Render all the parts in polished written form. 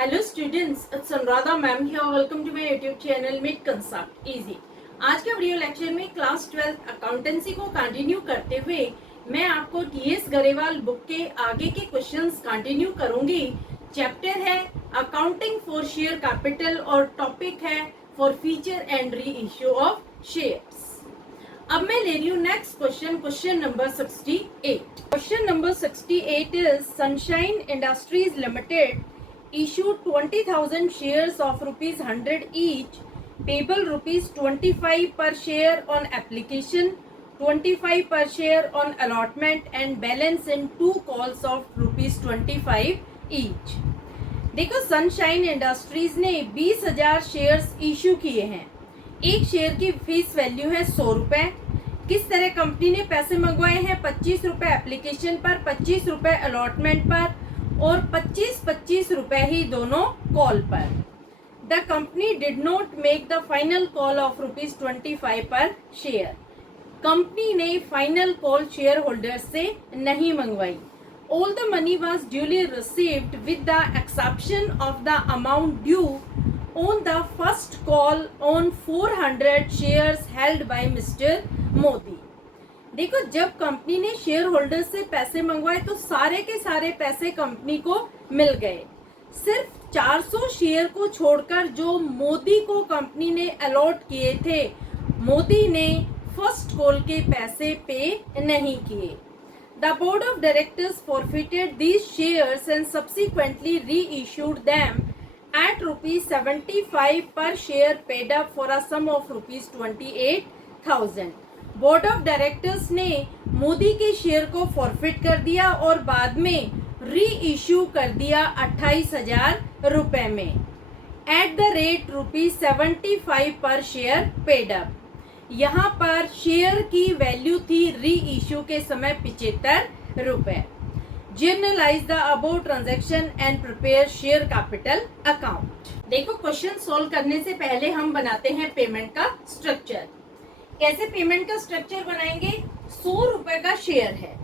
Hello students, it's Anuradha ma'am here. Welcome to my YouTube channel make concept easy. आज के video lecture में class 12 accountancy को continue करते हुए मैं आपको टीएस गरेवाल बुक के आगे के क्वेश्चंस कंटिन्यू करूंगी। चैप्टर है अकाउंटिंग फॉर शेयर कैपिटल और टॉपिक है for feature and re issue of shares. अब मैं ले रही हूँ next question number 68। Question number 68 is sunshine industries limited issued 20,000 shares of rupees 100 each, payable rupees 25 per share on application, 25 per share on allotment and balance in 2 calls of rupees 25 each। देखो, sunshine industries ने 20,000 shares issue किए हैं। एक share की face value है 100 रुपए। किस तरह कंपनी ने पैसे मंगवाए हैं? 25 रुपए एप्लीकेशन पर, 25 रुपए अलॉटमेंट पर और 25-25 रुपए ही दोनों कॉल पर। The company did not make the final call of ₹25 पर शेयर। कंपनी ने फाइनल कॉल शेयर होल्डर से नहीं मंगवाई। All the money was duly received with the exception of the amount due on the first call on 400 shares held by mister Modi. देखो, जब company ने share holder से पैसे मंगवाए तो सारे के सारे पैसे कंपनी को मिल गए। सिर्फ 400 शेयर को छोड़कर जो मोदी को कंपनी ने अलॉट किए थे, मोदी ने फर्स्ट कॉल के पैसे पे नहीं किए। The board of directors forfeited these shares and subsequently री issued them at ₹75 per share paid up for a sum of ₹28,000। Board of directors ने मोदी के शेयर को फॉरफिट कर दिया और बाद में री इश्यू कर दिया 28,000 रुपए में एट द रेट ₹75 पर शेयर पेड अप। यहाँ पर शेयर की वैल्यू थी री इश्यू के समय 75 रुपए। Generalized the above transaction and prepare share capital account. देखो, क्वेश्चन सॉल्व करने से पहले हम बनाते हैं पेमेंट का स्ट्रक्चर। कैसे पेमेंट का स्ट्रक्चर बनाएंगे? 100 रुपए का शेयर है।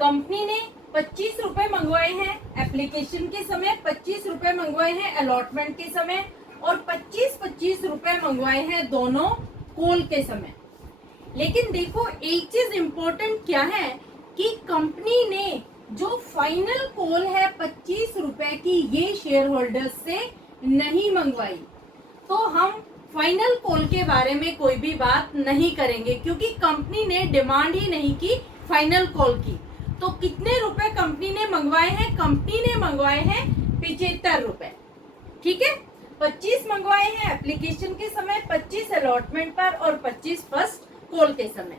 कंपनी ने 25 रुपए मंगवाए हैं एप्लीकेशन के समय, 25 रुपए मंगवाए हैं अलॉटमेंट के समय और 25-25 रुपए मंगवाए हैं दोनों कॉल के समय। लेकिन देखो, एक चीज इम्पोर्टेंट क्या है कि कंपनी ने जो फाइनल कॉल है 25 रुपए की, ये शेयर होल्डर्स से नहीं मंगवाई। तो हम फाइनल कॉल के बारे में कोई भी बात नहीं करेंगे क्योंकि कंपनी ने डिमांड ही नहीं की फाइनल कॉल की। तो कितने रुपए कंपनी ने मंगवाए हैं? कंपनी ने मंगवाए हैं 75 रुपए। ठीक है, 25 मंगवाए हैं एप्लीकेशन के समय, 25 अलॉटमेंट पर और 25 फर्स्ट कॉल के समय।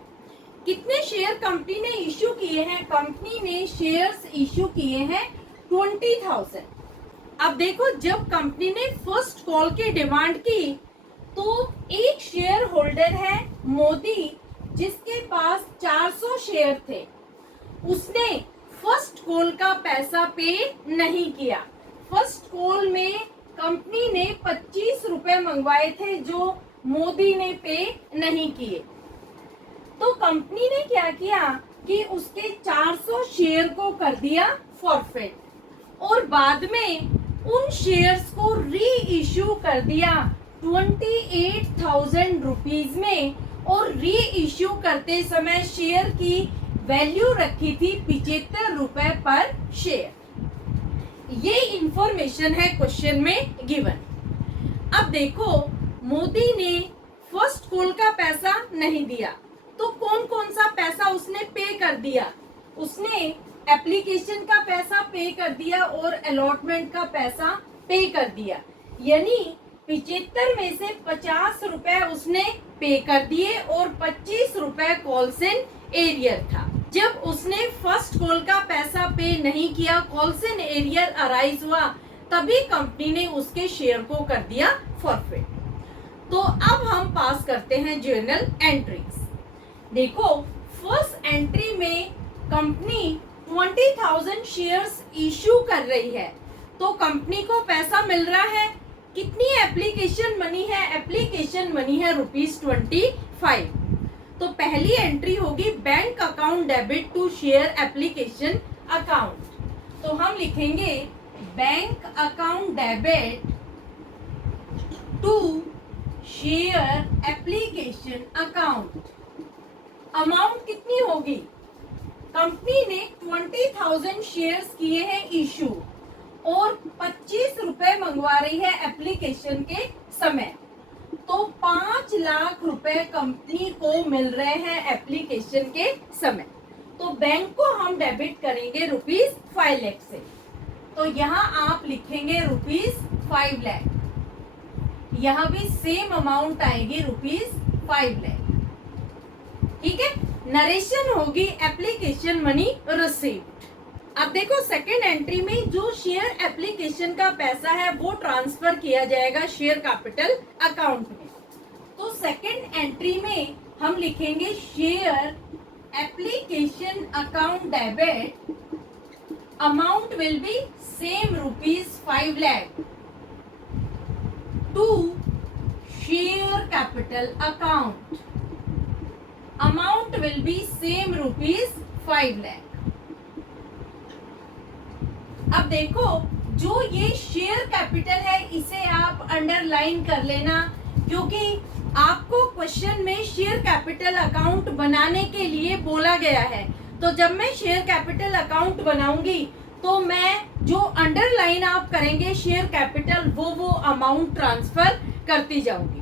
कितने शेयर कंपनी ने इश्यू किए हैं? कंपनी ने शेयर्स इश्यू किए हैं 20,000। अब देखो, जब कंपनी ने फर्स्ट कॉल की डिमांड की तो एक शेयर होल्डर है मोदी, जिसके पास 400 शेयर थे। उसने फर्स्ट कॉल का पैसा पे नहीं किया। फर्स्ट कॉल में कंपनी ने 25 रुपए मंगवाए थे जो मोदी ने पे नहीं किए। तो कंपनी ने क्या किया कि उसके 400 शेयर को कर दिया फॉरफिट और बाद में उन शेयर्स को री इश्यू कर दिया 28,000 रुपीज में। और री इश्यू करते समय शेयर की वैल्यू रखी थी 75 रुपए पर शेयर। ये इंफॉर्मेशन है क्वेश्चन में गिवन। अब देखो, मोदी ने फर्स्ट कॉल का पैसा नहीं दिया तो कौन कौन सा पैसा उसने पे कर दिया? उसने एप्लीकेशन का पैसा पे कर दिया और अलॉटमेंट का पैसा पे कर दिया। यानी 75 में से 50 रुपए उसने पे कर दिए और 25 रुपए कॉल्स इन एरियर था। जब उसने फर्स्ट कॉल का पैसा पे नहीं किया, कॉल्स इन एरियर अराइज हुआ, तभी कंपनी ने उसके शेयर को कर दिया फॉरफिट। तो अब हम पास करते हैं जर्नल एंट्रीज। देखो, फर्स्ट एंट्री में कंपनी 20,000 शेयर्स इश्यू कर रही है तो कंपनी को पैसा मिल रहा है। कितनी एप्लीकेशन मनी है? एप्लीकेशन मनी है ₹25। तो पहली एंट्री होगी bank account debit to share application account. तो हम लिखेंगे bank account debit to share application account. Amount कितनी होगी? कंपनी ने 20,000 शेयर्स किए हैं इशू और 25 रुपए मंगवा रही है एप्लीकेशन के समय, तो 5 लाख रुपए कंपनी को मिल रहे हैं एप्लीकेशन के समय। तो बैंक को हम डेबिट करेंगे ₹5 लाख से, तो यहाँ आप लिखेंगे ₹5 लाख, यहाँ भी सेम अमाउंट आएगी ₹5 लाख। ठीक है, नरेशन होगी एप्लीकेशन मनी रिसीव्ड। अब देखो सेकेंड एंट्री में जो शेयर एप्लीकेशन का पैसा है वो ट्रांसफर किया जाएगा शेयर कैपिटल अकाउंट में। तो सेकेंड एंट्री में हम लिखेंगे share application account debit, amount will be same ₹5 lakh to share capital account, amount will be same ₹5 lakh. अब देखो जो ये शेयर कैपिटल है इसे आप अंडरलाइन कर लेना, क्योंकि आपको क्वेश्चन में शेयर कैपिटल अकाउंट बनाने के लिए बोला गया है। तो जब मैं शेयर कैपिटल अकाउंट बनाऊंगी तो मैं जो अंडरलाइन आप करेंगे शेयर कैपिटल वो अमाउंट ट्रांसफर करती जाऊंगी।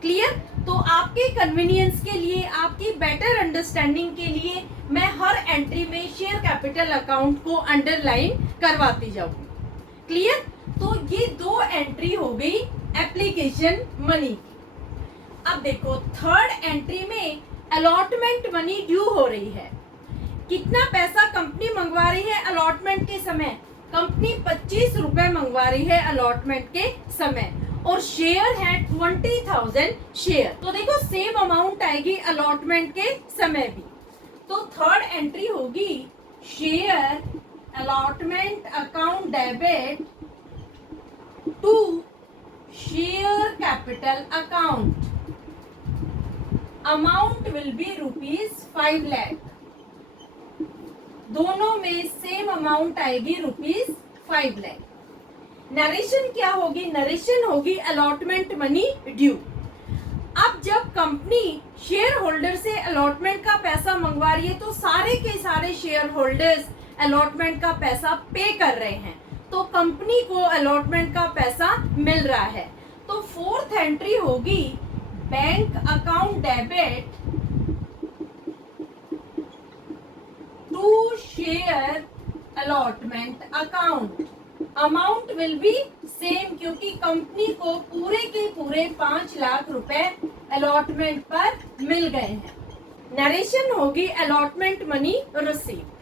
क्लियर? तो आपके कन्वीनियंस के लिए, आपकी बेटर अंडरस्टैंडिंग के लिए मैं हर एंट्री में शेयर कैपिटल अकाउंट को अंडरलाइन करवाती जाऊंगी। क्लियर? तो ये 2 एंट्री हो गई एप्लीकेशन मनी की। अब देखो थर्ड एंट्री में अलॉटमेंट मनी ड्यू हो रही है। कितना पैसा कंपनी मंगवा रही है अलॉटमेंट के समय? कंपनी 25 रुपए मंगवा रही है अलॉटमेंट के समय और शेयर है 20,000 शेयर। तो देखो सेम अमाउंट आएगी अलॉटमेंट के समय भी। तो थर्ड एंट्री होगी share allotment account debit to share capital account, amount will be ₹5 lakh. दोनों में सेम अमाउंट आएगी ₹5 लाख। नरेशन क्या होगी? नरेशन होगी अलॉटमेंट मनी ड्यू। अब जब कंपनी शेयर होल्डर से अलॉटमेंट का पैसा मंगवा रही है तो सारे के सारे शेयर होल्डर्स अलॉटमेंट का पैसा पे कर रहे हैं, तो कंपनी को अलॉटमेंट का पैसा मिल रहा है। तो फोर्थ एंट्री होगी bank account debit to share allotment account, amount will be same, क्योंकि कंपनी को पूरे के पूरे 5 लाख रुपए अलॉटमेंट पर मिल गए हैं। नरेशन होगी अलॉटमेंट मनी रिसीव्ड।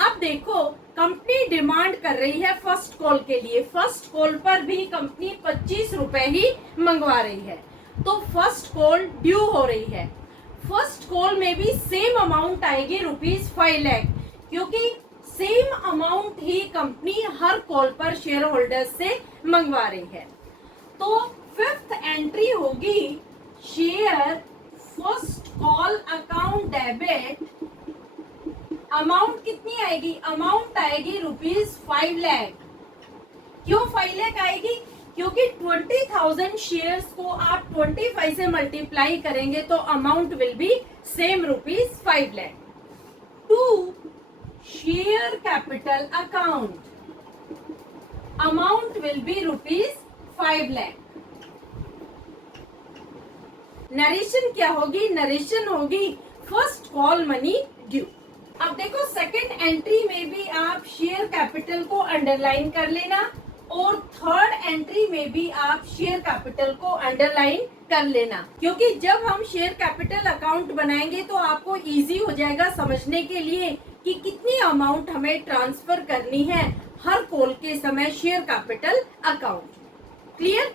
अब देखो कंपनी डिमांड कर रही है फर्स्ट कॉल के लिए। फर्स्ट कॉल पर भी कंपनी 25 रुपए ही मंगवा रही है, तो फर्स्ट कॉल ड्यू हो रही है। फर्स्ट कॉल में भी सेम अमाउंट आएगी ₹5 लाख, क्योंकि सेम अमाउंट ही कंपनी हर कॉल पर शेयर होल्डर्स से मंगवा रही है। तो फिफ्थ एंट्री होगी share first call account debit, amount कितनी आएगी? अमाउंट आएगी ₹5 लाख। क्यों 5 लाख आएगी? क्योंकि 20,000 शेयर्स को आप 25 से मल्टीप्लाई करेंगे तो amount will be same ₹5 lakh. To share capital account, amount will be ₹5 lakh. Narration क्या होगी? नरेशन होगी फर्स्ट कॉल मनी ड्यू। अब देखो सेकंड एंट्री में भी आप शेयर कैपिटल को अंडरलाइन कर लेना और थर्ड एंट्री में भी आप शेयर कैपिटल को अंडरलाइन कर लेना, क्योंकि जब हम शेयर कैपिटल अकाउंट बनाएंगे तो आपको इजी हो जाएगा समझने के लिए कि कितनी अमाउंट हमें ट्रांसफर करनी है हर कॉल के समय शेयर कैपिटल अकाउंट। क्लियर?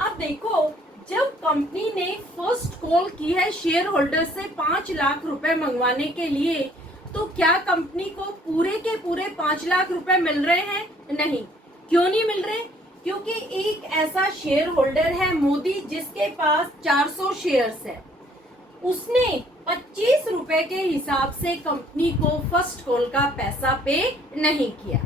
अब देखो जब कंपनी ने फर्स्ट कॉल की है शेयर होल्डर से 5 लाख रुपए मंगवाने के लिए, तो क्या कंपनी को पूरे के पूरे 5 लाख रुपए मिल रहे हैं? नहीं। क्यों नहीं मिल रहे? क्योंकि एक ऐसा शेयर होल्डर है मोदी जिसके पास 400 शेयर्स है, उसने 25 रुपए के हिसाब से कंपनी को फर्स्ट कॉल का पैसा पे नहीं किया।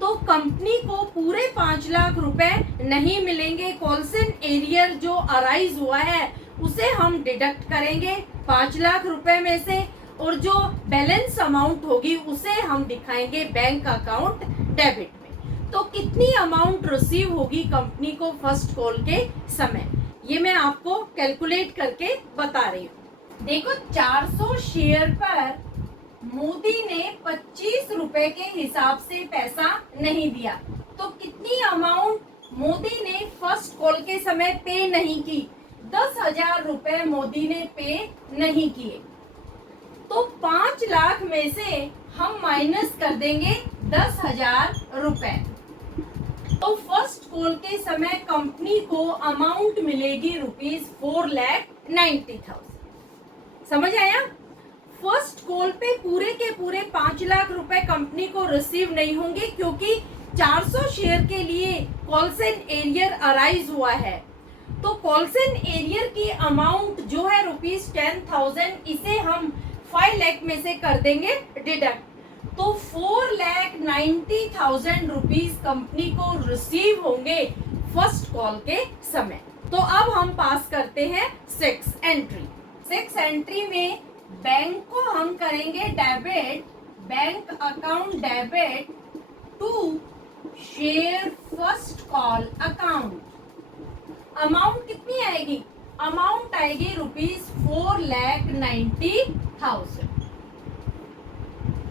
तो कंपनी को पूरे 5 लाख रुपए नहीं मिलेंगे। कॉल्सन एरियर जो अराइज हुआ है उसे हम डिडक्ट करेंगे 5 लाख रुपए में से, और जो बैलेंस अमाउंट होगी उसे हम दिखाएंगे बैंक अकाउंट डेबिट में। तो कितनी अमाउंट रिसीव होगी कंपनी को फर्स्ट कॉल के समय, ये मैं आपको कैलकुलेट करके बता रही हूँ। देखो 400 शेयर पर मोदी ने 25 रुपए के हिसाब से पैसा नहीं दिया, तो कितनी अमाउंट मोदी ने फर्स्ट कॉल के समय पे नहीं की? 10,000 रुपए मोदी ने पे नहीं किए। तो 5 लाख में से हम माइनस कर देंगे 10,000 रुपए। तो फर्स्ट कॉल के समय कंपनी को अमाउंट मिलेगी ₹4,90,000। समझ आया? फर्स्ट कॉल पे पूरे के पूरे 5 लाख रुपए कंपनी को रिसीव नहीं होंगे, क्योंकि 400 शेयर के लिए कॉल्सन एरियर अराइज हुआ है। तो कॉल्सन एरियर की अमाउंट जो है ₹10,000, इसे हम 5 लाख में से कर देंगे डिडक्ट। तो 4,90,000 रुपीज कंपनी को रिसीव होंगे फर्स्ट कॉल के समय। तो अब हम पास करते हैं 6 एंट्री। 6 एंट्री में बैंक को हम करेंगे debit, bank account debit to share first call account. Amount कितनी आएगी? अमाउंट आएगी ₹4,90,000।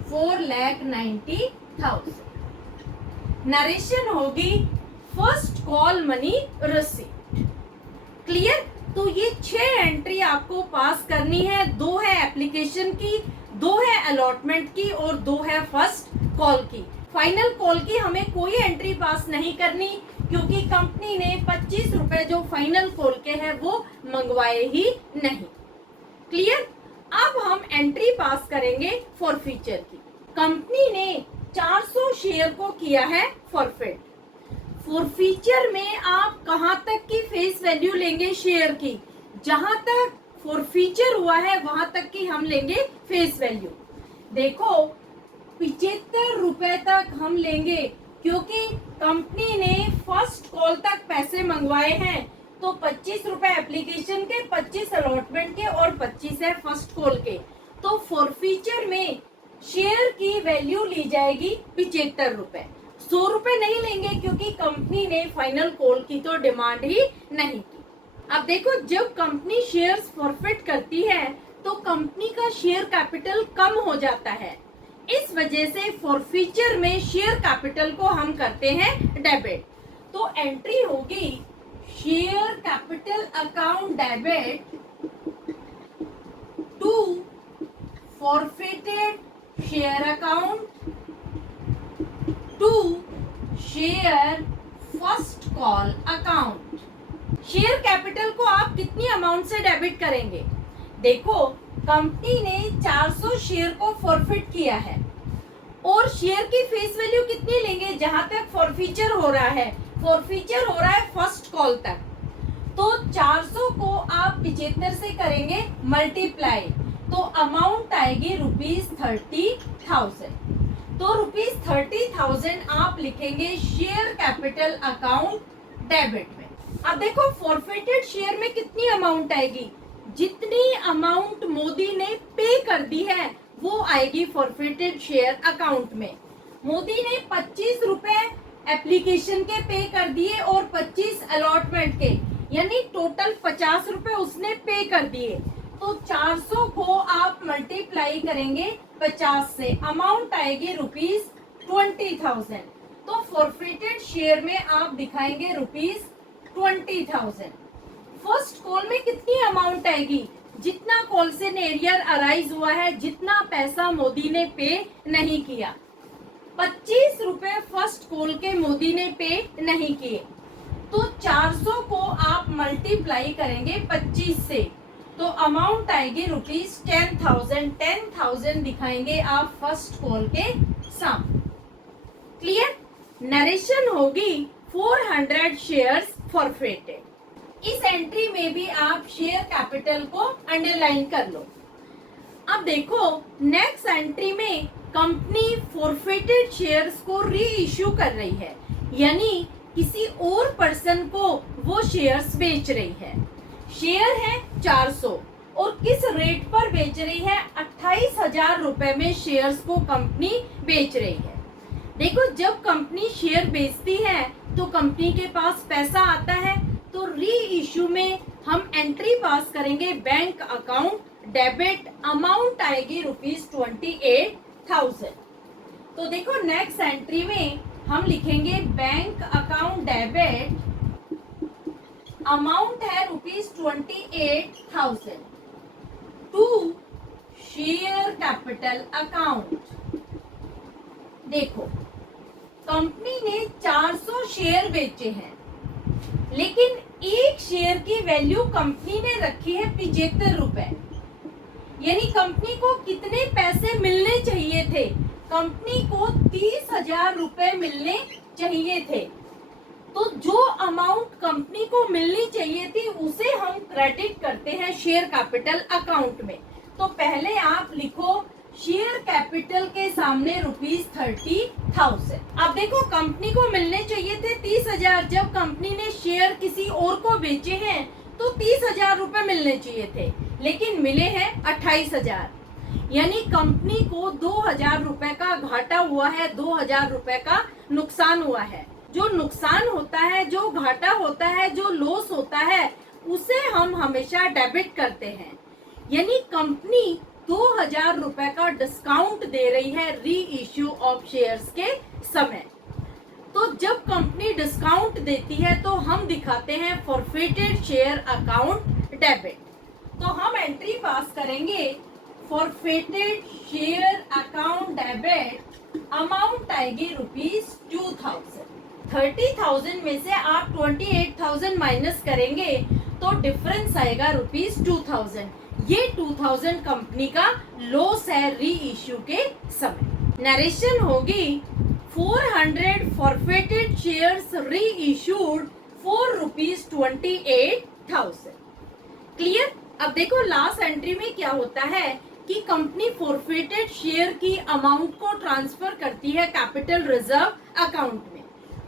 4,90,000। नरेशन होगी first call money received. Clear? तो ये 6 एंट्री आपको पास करनी है। 2 है एप्लीकेशन की, 2 है अलॉटमेंट की और 2 है फर्स्ट कॉल की। फाइनल कॉल की हमें कोई एंट्री पास नहीं करनी, क्योंकि कंपनी ने 25 रुपए जो फाइनल कॉल के हैं वो मंगवाए ही नहीं। क्लियर? अब हम एंट्री पास करेंगे फॉरफीचर की। कंपनी ने 400 शेयर को किया है फॉरफिट। फॉरफीचर में आप कहां तक की फेस वैल्यू लेंगे शेयर की? जहां तक फॉरफीचर हुआ है वहां तक की हम लेंगे फेस वैल्यू। देखो 75 रुपए तक हम लेंगे, क्योंकि कंपनी ने फर्स्ट कॉल तक पैसे मंगवाए हैं। तो 25 रुपए एप्लीकेशन के, 25 अलॉटमेंट के और 25 है फर्स्ट कॉल के। तो फॉरफीचर में शेयर की वैल्यू ली जाएगी 75 रुपए। 100 रुपए नहीं लेंगे, क्योंकि कंपनी ने फाइनल कॉल की तो डिमांड ही नहीं की। अब देखो जब कंपनी शेयर्स फॉरफिट करती है तो कंपनी का शेयर कैपिटल कम हो जाता है। इस वजह से फॉरफीचर में शेयर कैपिटल को हम करते हैं डेबिट। तो एंट्री होगी share capital account debit to forfeited share account to share first call account. Share capital को आप कितनी अमाउंट से डेबिट करेंगे? देखो कंपनी ने 400 शेयर को फॉरफिट किया है, और शेयर की फेस वैल्यू कितनी लेंगे? जहां तक फॉरफीचर हो रहा है, फॉरफीचर हो रहा है फर्स्ट कॉल तक। तो 400 को आप 75 से करेंगे मल्टीप्लाई, तो अमाउंट आएगी ₹30,000। तो ₹30,000 आप लिखेंगे शेयर कैपिटल अकाउंट डेबिट में। अब देखो फॉरफिटेड शेयर में कितनी अमाउंट आएगी? जितनी अमाउंट मोदी ने पे कर दी है वो आएगी फॉरफिटेड शेयर अकाउंट में। मोदी ने 25 रुपए एप्लीकेशन के पे कर दिए और 25 अलॉटमेंट के, यानी टोटल 50 रुपए उसने पे कर दिए। तो 400 को आप मल्टीप्लाई करेंगे 50 से, अमाउंट आएगी ₹20,000। तो फॉरफिटेड शेयर में आप दिखाएंगे ₹20,000। फर्स्ट कॉल में कितनी अमाउंट आएगी? जितना कॉल्सन एरियर अराइज हुआ है, जितना पैसा मोदी ने पे नहीं किया। 25 रुपए फर्स्ट कॉल के मोदी ने पे नहीं किए, तो 400 को आप मल्टीप्लाई करेंगे 25 से, तो अमाउंट आएगी ₹10,000। 10,000 दिखाएंगे आप फर्स्ट कॉल के सामने। क्लियर? नरेशन होगी 400 शेयर्स फॉरफिटेड। इस एंट्री में भी आप शेयर कैपिटल को अंडरलाइन कर लो। अब देखो नेक्स्ट एंट्री में कंपनी फॉरफिटेड शेयर्स को री इश्यू कर रही है, यानी किसी और पर्सन को वो शेयर्स बेच रही है। शेयर है 400 और किस रेट पर बेच रही है? 28,000 रुपए में शेयर्स को कंपनी बेच रही है। देखो, जब कंपनी शेयर बेचती है तो कंपनी के पास पैसा आता है, तो री इश्यू में हम एंट्री पास करेंगे बैंक अकाउंट डेबिट, अमाउंट आएगी ₹28,000। तो देखो नेक्स्ट एंट्री में हम लिखेंगे बैंक अकाउंट डेबिट, अमाउंट है ₹28,000 टू शेयर कैपिटल अकाउंट। देखो, कंपनी ने 400 शेयर बेचे हैं, लेकिन एक शेयर की वैल्यू कंपनी ने रखी है 75 रुपए, यानी कंपनी को कितने पैसे मिलने चाहिए थे? कंपनी को 30,000 रुपए मिलने चाहिए थे। तो जो अमाउंट कंपनी को मिलनी चाहिए थी उसे हम क्रेडिट करते हैं शेयर कैपिटल अकाउंट में। तो पहले आप लिखो शेयर कैपिटल के सामने ₹30,000। अब देखो, कंपनी को मिलने चाहिए थे 30,000, जब कंपनी ने शेयर किसी और को बेचे हैं तो 30,000 रुपए मिलने चाहिए थे, लेकिन मिले हैं 28,000, यानी कंपनी को 2,000 रुपए का घाटा हुआ है, 2,000 रुपए का नुकसान हुआ है। जो नुकसान होता है, जो घाटा होता है, जो लॉस होता है, उसे हम हमेशा डेबिट करते हैं, यानी कंपनी 2,000 रुपए का डिस्काउंट दे रही है री इश्यू ऑफ शेयर्स के समय। तो जब कंपनी डिस्काउंट देती है तो हम दिखाते हैं फॉरफिटेड शेयर अकाउंट डेबिट। तो हम एंट्री पास करेंगे forfeited share account debit, amount आएगी ₹2,000। 30,000 में से आप 28,000 माइनस करेंगे तो डिफरेंस आएगा ₹2,000। ये 2,000 कंपनी का लॉस है री इश्यू के समय। नरेशन होगी 400 फॉरफिटेड शेयर्स री इश्यूड फॉर ₹28,000। क्लियर? अब देखो लास्ट एंट्री में क्या होता है कि कंपनी फॉरफिटेड शेयर की अमाउंट को ट्रांसफर करती है कैपिटल रिजर्व अकाउंट में।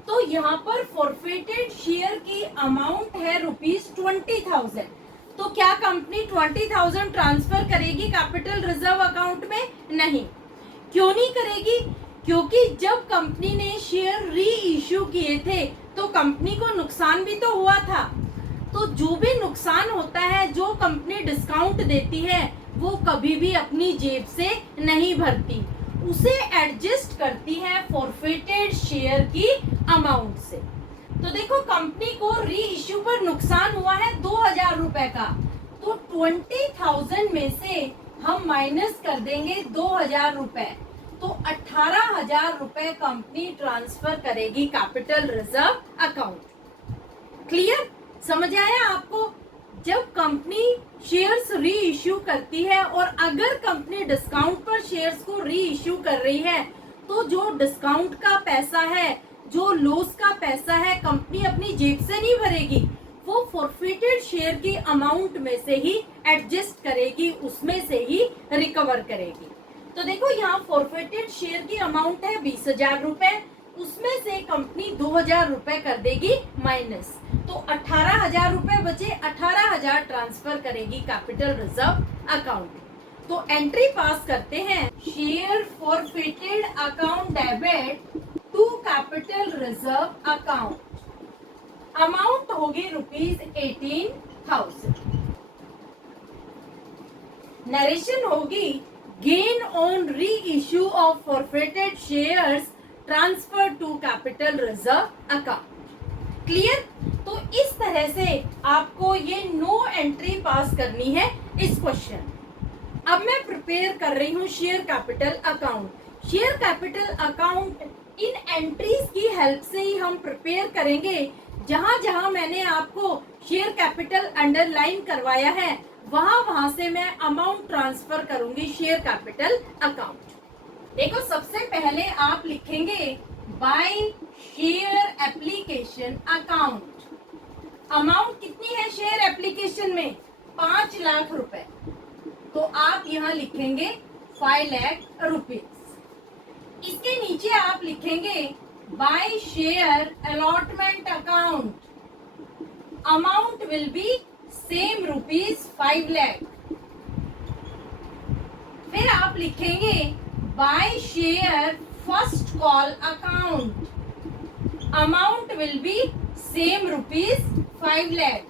तो यहाँ पर फॉरफिटेड शेयर की अमाउंट है ₹20,000। तो क्या कंपनी 20,000 ट्रांसफर करेगी कैपिटल रिजर्व अकाउंट में? नहीं। क्यों नहीं करेगी? क्योंकि जब कंपनी ने शेयर री इश्यू किए थे तो कंपनी को नुकसान भी तो हुआ था। तो जो भी नुकसान होता है, जो कंपनी डिस्काउंट देती है, वो कभी भी अपनी जेब से नहीं भरती, उसे एडजस्ट करती है फॉरफिटेड शेयर की अमाउंट से। तो देखो, कंपनी को री इश्यू पर नुकसान हुआ है 2,000 रुपए का, तो 20,000 में से हम माइनस कर देंगे 2,000 रुपए, तो 18,000 रुपए कंपनी ट्रांसफर करेगी कैपिटल रिजर्व अकाउंट। क्लियर? समझ आया आपको? जब कंपनी शेयर्स री इश्यू करती है और अगर कंपनी डिस्काउंट पर शेयर्स को री इश्यू कर रही है, तो जो डिस्काउंट का पैसा है, जो लॉस का पैसा है, कंपनी अपनी जेब से नहीं भरेगी, वो फॉरफिटेड शेयर की अमाउंट में से ही एडजस्ट करेगी, उसमें से ही रिकवर करेगी। तो देखो, यहाँ फॉरफिटेड शेयर की अमाउंट है 20,000 रुपए, उसमें से कंपनी 2,000 रुपए कर देगी माइनस, तो 18,000 रुपए बचे, 18,000 ट्रांसफर करेगी कैपिटल रिजर्व अकाउंट। तो एंट्री पास करते हैं share forfeited account debit to capital reserve account, amount होगी ₹18,000। नरेशन होगी gain on reissue of forfeited shares transfer to capital reserve account. Clear? तो इस तरह से आपको ये नो एंट्री पास करनी है इस क्वेश्चन। अब मैं प्रिपेयर कर रही हूँ share capital account. Share capital account in entries की हेल्प से ही हम प्रिपेयर करेंगे। जहां जहां मैंने आपको शेयर कैपिटल अंडरलाइन करवाया है, वहां से मैं अमाउंट ट्रांसफर करूंगी शेयर कैपिटल अकाउंट। देखो, सबसे पहले आप लिखेंगे by share application account. Amount कितनी है शेयर एप्लीकेशन में? 5 लाख रुपए। तो आप यहाँ लिखेंगे 5 लाख रुपीज। इसके नीचे आप लिखेंगे by share allotment account, amount will be same ₹5 lakh. फिर आप लिखेंगे by share first call account, amount will be same ₹5 lakh.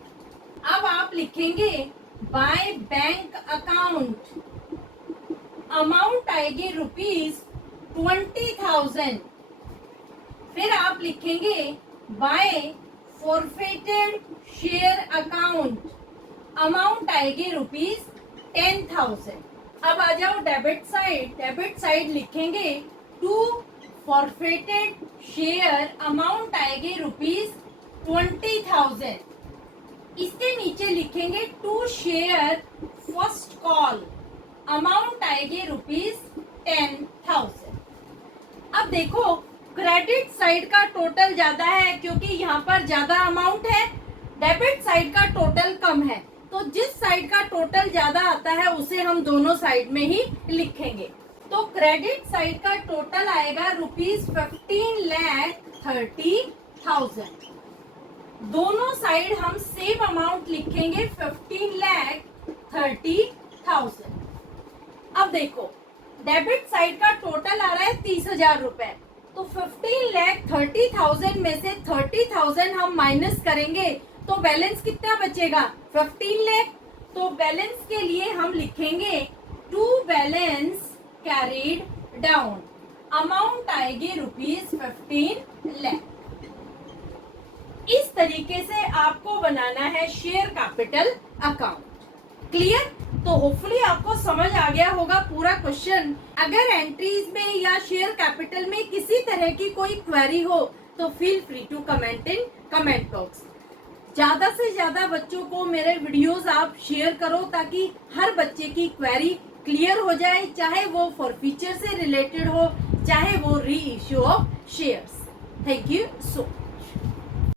अब आप लिखेंगे बाय बैंक अकाउंट, अमाउंट आएगी ₹20,000। फिर आप लिखेंगे by forfeited share account, amount आएगी ₹10,000। अब आ जाओ डेबिट साइड। डेबिट साइड लिखेंगे टू फॉरफेटेड शेयर, अमाउंट आएगी ₹20,000। इसके नीचे लिखेंगे to share first call, amount आएगी ₹10,000। अब देखो क्रेडिट साइड का टोटल ज्यादा है क्योंकि यहाँ पर ज्यादा अमाउंट है, डेबिट साइड का टोटल कम है, तो जिस साइड का टोटल ज्यादा आता है उसे हम दोनों साइड में ही लिखेंगे। तो क्रेडिट साइड का टोटल आएगा ₹15,30,000। दोनों साइड हम सेम अमाउंट लिखेंगे 15,30,000। अब देखो डेबिट साइड का टोटल आ रहा है 30,000 रुपए, तो 15,30,000 में से 30,000 हम माइनस करेंगे तो बैलेंस कितना बचेगा 15 लाख। तो बैलेंस के लिए हम लिखेंगे to balance carried down, amount आएगी ₹15 लाख। इस तरीके से आपको बनाना है शेयर कैपिटल अकाउंट। क्लियर? तो होपफुली आपको समझ आ गया होगा पूरा क्वेश्चन। अगर एंट्रीज में या शेयर कैपिटल में किसी तरह की कोई क्वेरी हो तो feel free to comment in comment box. ज्यादा से ज्यादा बच्चों को मेरे वीडियोस आप शेयर करो ताकि हर बच्चे की क्वेरी क्लियर हो जाए, चाहे वो फॉर फ्यूचर से रिलेटेड हो, चाहे वो री issue of shares. Thank you so much.